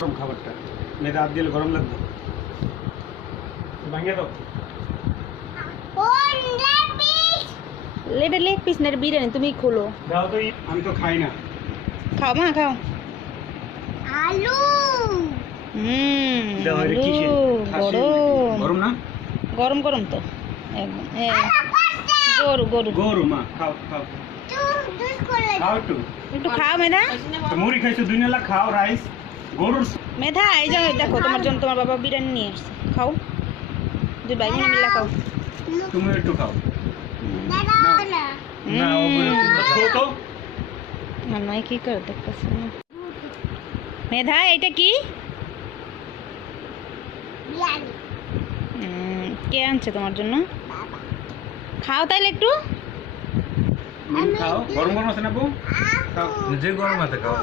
গরম খাবারটা মেয়েদের হাত দিলে গরম লাগবে ভাঙিয়ে দাও লেগ পিস না বিরিয়ানি তুমি খোলো দাও তো আমি তো খাই না খাও মা খাও আলু দাও এটা কিসের গরম গরম না গরম গরম তো একদম গরু গরু গরু মা খাও খাও খাও একটু একটু খাও মেধা তো মুড়ি খাইছো 2 নালা খাও রাইস গরুর মেধা এই যে দেখো তোমার জন্য তোমার বাবা বিরিয়ানি নিয়ে আসছে খাও দুই ভাই বোনে মিলে খাও তুমি একটু খাও না না ওগুলো খাও তো নয় কি করে দেখতেছ মেধা এটা কি বিরিয়ানি কে আনছে তোমার জন্য খাও তাইলে একটু খাও গরম গরম আছে না বউ খাও যে গরম আছে খাও